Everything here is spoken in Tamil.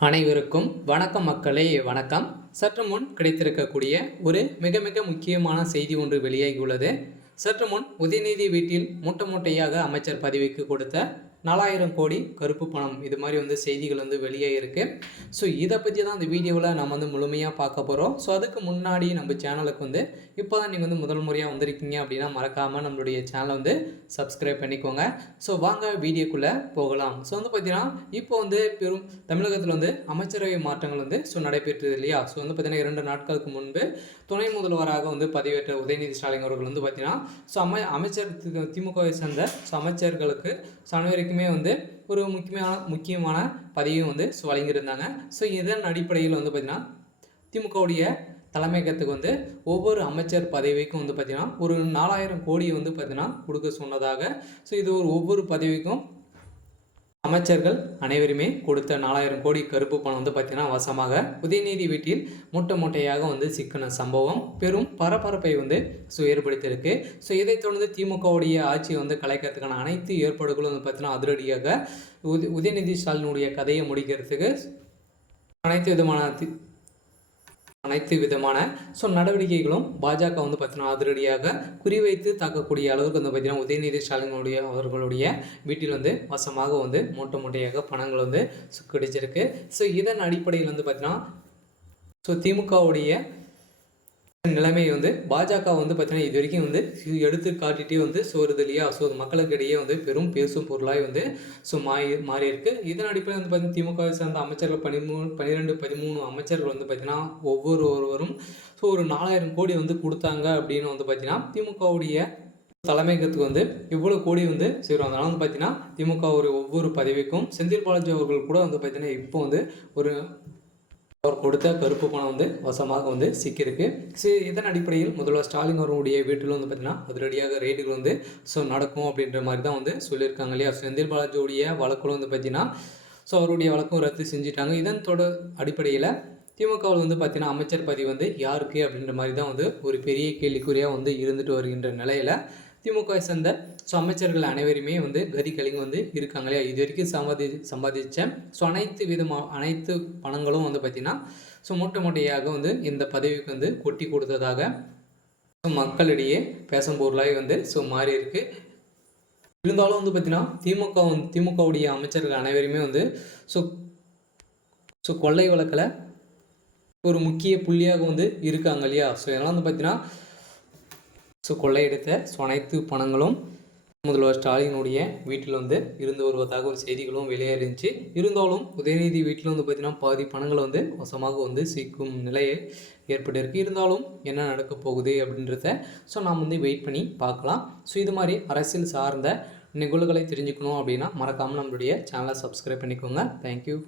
அனைவருக்கும் வணக்கம் மக்களே, வணக்கம். சற்று முன் கிடைத்திருக்கக்கூடிய ஒரு மிக மிக முக்கியமான செய்தி ஒன்று வெளியாகியுள்ளது. சற்று முன் உதயநிதி வீட்டில் மூட்டை மூட்டையாக அமைச்சர் பதவிக்கு கொடுத்த 4000 கோடி கருப்பு பணம், இது மாதிரி செய்திகள் வெளியாகிருக்கு. ஸோ இதை பற்றி தான் இந்த வீடியோவில் நம்ம முழுமையாக பார்க்க போகிறோம். ஸோ அதுக்கு முன்னாடி நம்ம சேனலுக்கு இப்போ தான் நீங்கள் முதல் முறையாக வந்திருக்கீங்க அப்படின்னா மறக்காமல் நம்மளுடைய சேனலை சப்ஸ்கிரைப் பண்ணிக்கோங்க. ஸோ வாங்க வீடியோக்குள்ளே போகலாம். ஸோ பார்த்தீங்கன்னா இப்போ பெரும் தமிழகத்தில் அமைச்சரவை மாற்றங்கள் நடைபெற்றது இல்லையா? ஸோ பார்த்தீங்கன்னா 2 நாட்களுக்கு முன்பு துணை முதல்வராக பதவியேற்ற உதயநிதி ஸ்டாலின் அவர்கள் பார்த்தீங்கன்னா ஸோ அமைச்சர் திமுகவை சேர்ந்த அமைச்சர்களுக்கு அனைவருக்குமே ஒரு முக்கியமான பதவியும் வழங்கியிருந்தாங்க. ஸோ இதன் அடிப்படையில் பார்த்தீங்கன்னா திமுகவுடைய தலைமையகத்துக்கு ஒவ்வொரு அமைச்சர் பதவிக்கும் பார்த்தீங்கன்னா ஒரு 4000 கோடி பார்த்தீங்கன்னா கொடுக்க சொன்னதாக. ஸோ இது ஒவ்வொரு பதவிக்கும் அமைச்சர்கள் அனைவருமே கொடுத்த 4000 கோடி கருப்பு பணம் பார்த்தீங்கன்னா வசமாக உதயநிதி வீட்டில் மூட்டை மூட்டையாக சிக்கின சம்பவம் பெரும் பரபரப்பை ஏற்படுத்தியிருக்கு. ஸோ இதைத் தொடர்ந்து திமுகவுடைய ஆட்சியை கலைக்கிறதுக்கான அனைத்து ஏற்பாடுகளும் பார்த்தீங்கன்னா அதிரடியாக உதயநிதி ஸ்டாலினுடைய கதையை முடிக்கிறதுக்கு அனைத்து விதமான நடவடிக்கைகளும் பாஜக பார்த்தீங்கன்னா அதிரடியாக குறிவைத்து தாக்கக்கூடிய அளவுக்கு பார்த்தீங்கன்னா உதயநிதி ஸ்டாலினுடைய அவர்களுடைய வீட்டில் வசமாக மூட்டை மூட்டையாக பணங்கள் கிடைச்சிருக்கு. ஸோ இதன் அடிப்படையில் பார்த்தீங்கன்னா திமுகவுடைய நிலைமை பாஜக பார்த்தீங்கன்னா இது வரைக்கும் எடுத்து காட்டிகிட்டே வருது இல்லையா? ஸோ மக்களுக்கு இடையே பெரும் பேசும் பொருளாக மாறி இருக்கு. இதன் அடிப்படையில் பார்த்தீங்கன்னா திமுகவை சேர்ந்த அமைச்சர்கள் 13 அமைச்சர்கள் பார்த்தீங்கன்னா ஒவ்வொருவரும் ஒரு 4000 கோடி கொடுத்தாங்க அப்படின்னு பார்த்தீங்கன்னா திமுகவுடைய தலைமையகத்துக்கு இவ்வளோ கோடி சேரும். அதனால் பார்த்தீங்கன்னா திமுக ஒவ்வொரு பதவிக்கும் செந்தில் பாலாஜி அவர்கள் கூட பார்த்தீங்கன்னா இப்போ ஒரு அவர் கொடுத்த கருப்பு பணம் வசமாக சிக்கியிருக்கு. ஸோ இதன் அடிப்படையில் முதல்வர் ஸ்டாலின் அவர்களுடைய வீட்டில் பார்த்தீங்கன்னா அதிரடியாக ரெய்டுகள் நடக்கும் அப்படின்ற மாதிரி தான் சொல்லியிருக்காங்க இல்லையா? செந்தில் பாலாஜியுடைய வழக்குல பார்த்தீங்கன்னா அவருடைய வழக்கம் ரத்து செஞ்சுட்டாங்க. இதன் அடிப்படையில் திமுகவில் பார்த்தீங்கன்னா அமைச்சர் பதவி யாருக்கு அப்படின்ற மாதிரி தான் ஒரு பெரிய கேள்விக்குறியாக இருந்துட்டு வருகின்ற நிலையில் திமுகவை சேர்ந்த அமைச்சர்கள் அனைவருமே கதி கலிங்க இருக்காங்க இல்லையா? இது வரைக்கும் சம்பாதிச்ச அனைத்து பணங்களும் பார்த்தீங்கன்னா மூட்டை மூட்டையாக இந்த பதவிக்கு கொட்டி கொடுத்ததாக மக்களிடையே பேசும் பொருளாக மாறி இருக்கு. இருந்தாலும் பார்த்தீங்கன்னா திமுகவுடைய அமைச்சர்கள் அனைவருமே கொள்ளை வழக்கில் ஒரு முக்கிய புள்ளியாக இருக்காங்க இல்லையா? ஸோ இதெல்லாம் பார்த்தீங்கன்னா கொள்ளையடித்த அனைத்து பணங்களும் முதல்வர் ஸ்டாலினுடைய வீட்டில் இருந்து வருவதாக ஒரு செய்திகளும் வெளியேறிச்சு. இருந்தாலும் உதயநிதி வீட்டில் பார்த்தீங்கன்னா பாதி பணங்களை வசமாக சிக்கும் நிலையை ஏற்பட்டிருக்கு. இருந்தாலும் என்ன நடக்க போகுது அப்படின்றத நாம் வெயிட் பண்ணி பார்க்கலாம். ஸோ இது மாதிரி அரசியல் சார்ந்த நிகழ்வுகளை தெரிஞ்சுக்கணும் அப்படின்னா மறக்காமல் நம்மளுடைய சேனலை சப்ஸ்கிரைப் பண்ணிக்கோங்க. தேங்க்யூ.